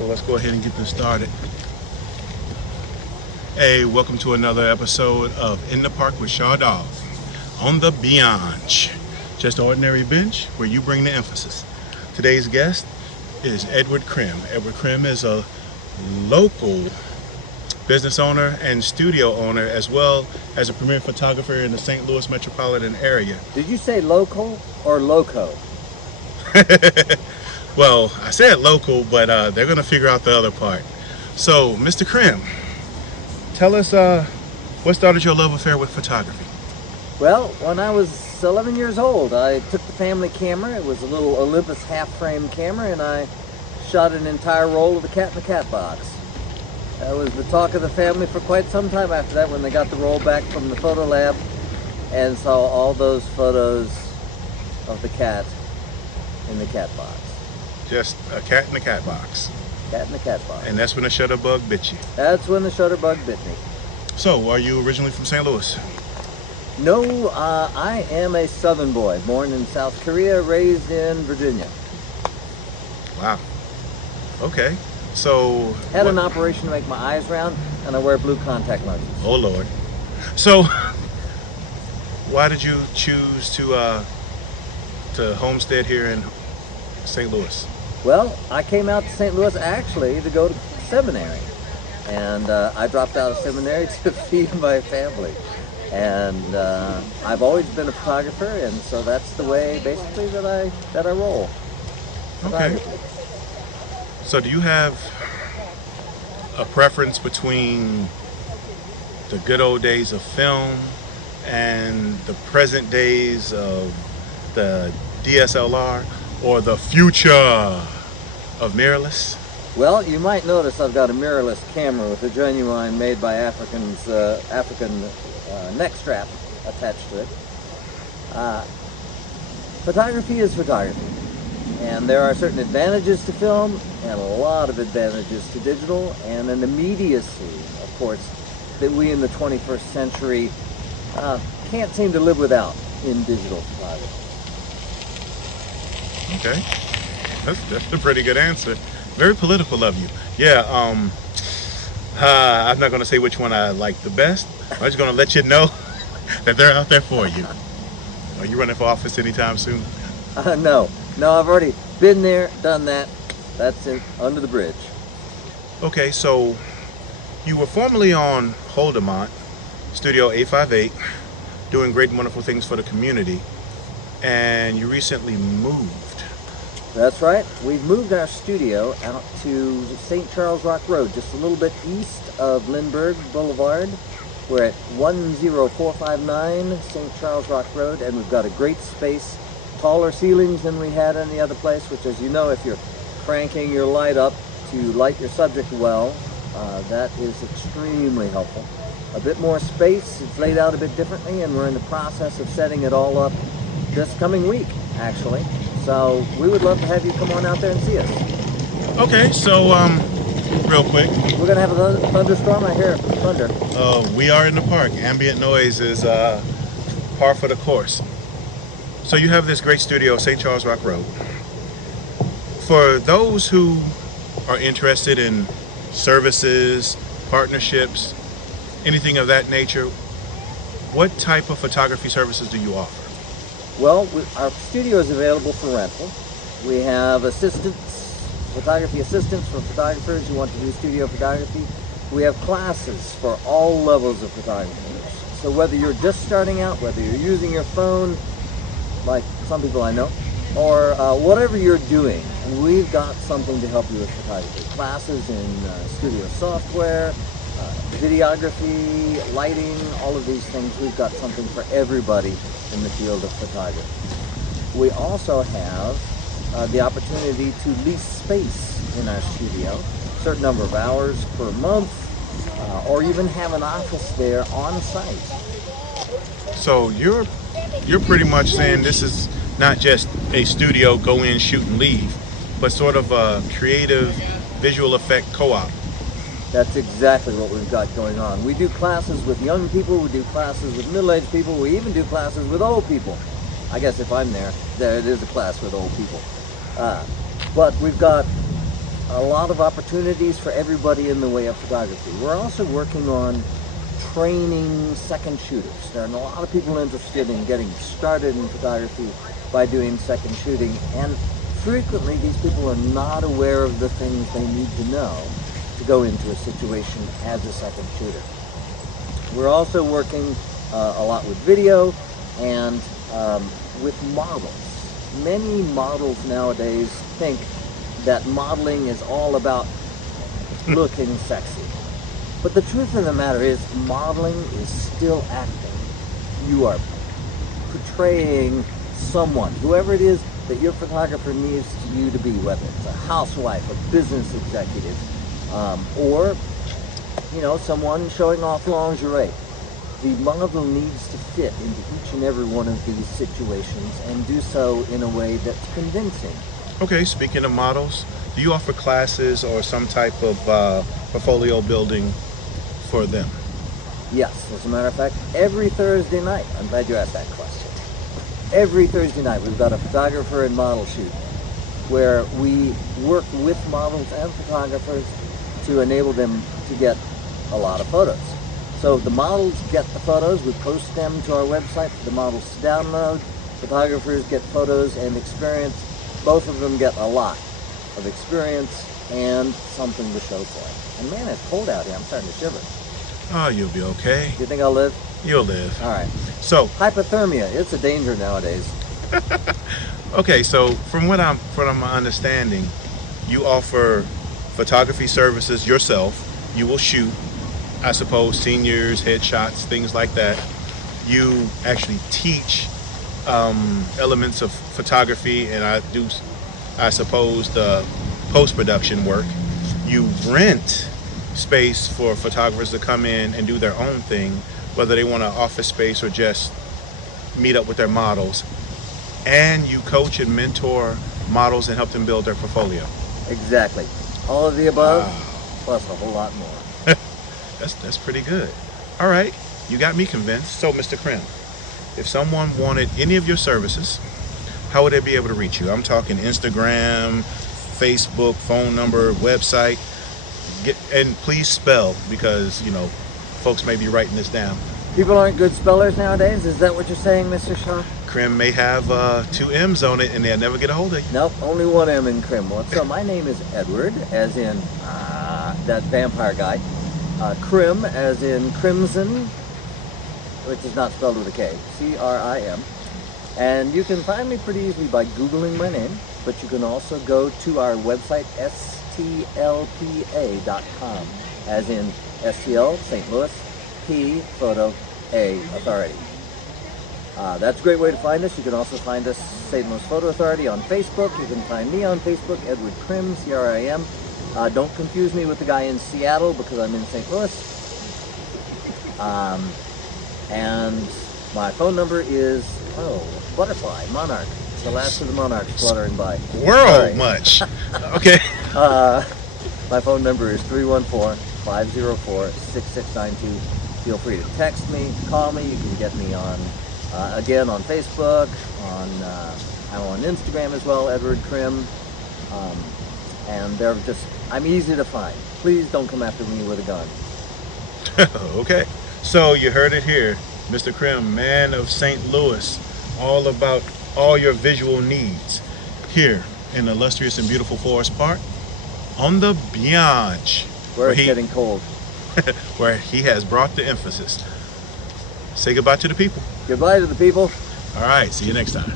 So let's go ahead and get this started. Hey, welcome to another episode of In the Park with Shaw Dog on the Bench. Just an ordinary bench where you bring the emphasis. Today's guest is Edward Crim. Edward Crim is a local business owner and studio owner, as well as a premier photographer in the St. Louis metropolitan area. Did you say local or loco? Well, I said local, but they're going to figure out the other part. So, Mr. Crim, tell us what started your love affair with photography? Well, when I was 11 years old, I took the family camera. It was a little Olympus half-frame camera, and I shot an entire roll of The Cat in the Cat Box. That was the talk of the family for quite some time after that, when they got the roll back from the photo lab and saw all those photos of the cat in the cat box. Just a cat in the cat box. Cat in the cat box. And that's when the shutterbug bit you. That's when the shutterbug bit me. So, are you originally from St. Louis? No, I am a Southern boy, born in South Korea, raised in Virginia. Wow. Okay. So... Had an operation to make my eyes round, and I wear blue contact lenses. Oh, Lord. So, why did you choose to homestead here in St. Louis? Well, I came out to St. Louis actually to go to seminary, and I dropped out of seminary to feed my family. And I've always been a photographer, and so that's the way basically that I roll. Okay. So do you have a preference between the good old days of film and the present days of the DSLR, or the future of mirrorless? Well, you might notice I've got a mirrorless camera with a genuine made by African neck strap attached to it. Photography is photography, and there are certain advantages to film and a lot of advantages to digital, and an immediacy, of course, that we in the 21st century can't seem to live without in digital photography. Okay, that's a pretty good answer. Very political of you. Yeah, I'm not going to say which one I like the best. I'm just going to let you know that they're out there for you. Are you running for office anytime soon? No, I've already been there, done that. That's it, under the bridge. Okay, so you were formerly on Holdemont, Studio 858, doing great and wonderful things for the community, and you recently moved. That's right. We've moved our studio out to St. Charles Rock Road, just a little bit east of Lindbergh Boulevard. We're at 10459 St. Charles Rock Road, and we've got a great space, taller ceilings than we had any other place, which, as you know, if you're cranking your light up to light your subject well, that is extremely helpful. A bit more space, it's laid out a bit differently, and we're in the process of setting it all up this coming week, actually. So we would love to have you come on out there and see us. Okay, so real quick, we're gonna have a thunderstorm. I hear thunder. We are in the park. Ambient noise is par for the course. So you have this great studio, St. Charles Rock Road. For those who are interested in services, partnerships, anything of that nature, what type of photography services do you offer? Well, our studio is available for rental. We have assistants, photography assistants for photographers who want to do studio photography. We have classes for all levels of photographers. So whether you're just starting out, whether you're using your phone, like some people I know, or whatever you're doing, we've got something to help you with photography. Classes in studio software, videography, lighting, all of these things. We've got something for everybody in the field of photography. We also have the opportunity to lease space in our studio, a certain number of hours per month, or even have an office there on site. So you're pretty much saying this is not just a studio, go in, shoot, and leave, but sort of a creative visual effect co-op. That's exactly what we've got going on. We do classes with young people, we do classes with middle-aged people, we even do classes with old people. I guess if I'm there it is a class with old people. But we've got a lot of opportunities for everybody in the way of photography. We're also working on training second shooters. There are a lot of people interested in getting started in photography by doing second shooting, and frequently these people are not aware of the things they need to know to go into a situation as a second shooter. We're also working a lot with video and with models. Many models nowadays think that modeling is all about looking sexy. But the truth of the matter is, modeling is still acting. You are portraying someone, whoever it is that your photographer needs you to be, whether it's a housewife, a business executive, or, you know, someone showing off lingerie. The model needs to fit into each and every one of these situations and do so in a way that's convincing. Okay, speaking of models, do you offer classes or some type of portfolio building for them? Yes, as a matter of fact, every Thursday night, I'm glad you asked that question. Every Thursday night we've got a photographer and model shoot where we work with models and photographers to enable them to get a lot of photos. So the models get the photos, we post them to our website for the models to download. Photographers get photos and experience. Both of them get a lot of experience and something to show for it. And man, it's cold out here. I'm starting to shiver. Oh, you'll be okay. Do you think I'll live? You'll live. All right. So hypothermia, it's a danger nowadays. okay, so from what I'm understanding, you offer photography services yourself. You will shoot, I suppose, seniors, headshots, things like that. You actually teach elements of photography, and I suppose, the post-production work. You rent space for photographers to come in and do their own thing, whether they want an office space or just meet up with their models. And you coach and mentor models and help them build their portfolio. Exactly. All of the above, plus a whole lot more. That's pretty good. All right, you got me convinced. So, Mr. Crim, if someone wanted any of your services, how would they be able to reach you? I'm talking Instagram, Facebook, phone number, website. And please spell, because, you know, folks may be writing this down. People aren't good spellers nowadays? Is that what you're saying, Mr. Shaw? Crim may have 2 M's on it, and they'll never get a hold of you. Nope, only 1 M in Crim. Well, so my name is Edward, as in that vampire guy. Crim, as in crimson, which is not spelled with a K. C-R-I-M. And you can find me pretty easily by Googling my name, but you can also go to our website, STLPA.com, as in STL, St. Louis, P, photo, A, authority. That's a great way to find us. You can also find us, St. Louis Photo Authority, on Facebook. You can find me on Facebook, Edward Crim, C-R-I-M. Don't confuse me with the guy in Seattle, because I'm in St. Louis. And my phone number is, butterfly, monarch. It's the last of the monarchs fluttering by. Squirrel much. Okay. My phone number is 314-504-6692. Feel free to text me, call me. You can get me on, again, on Facebook, I'm on Instagram as well, Edward Crim. And I'm easy to find. Please don't come after me with a gun. Okay. So you heard it here. Mr. Crim, man of St. Louis, all about all your visual needs here in the illustrious and beautiful Forest Park on the Bianch. Where it's getting cold. Where he has brought the emphasis. Say goodbye to the people. Goodbye to the people. All right, see you next time.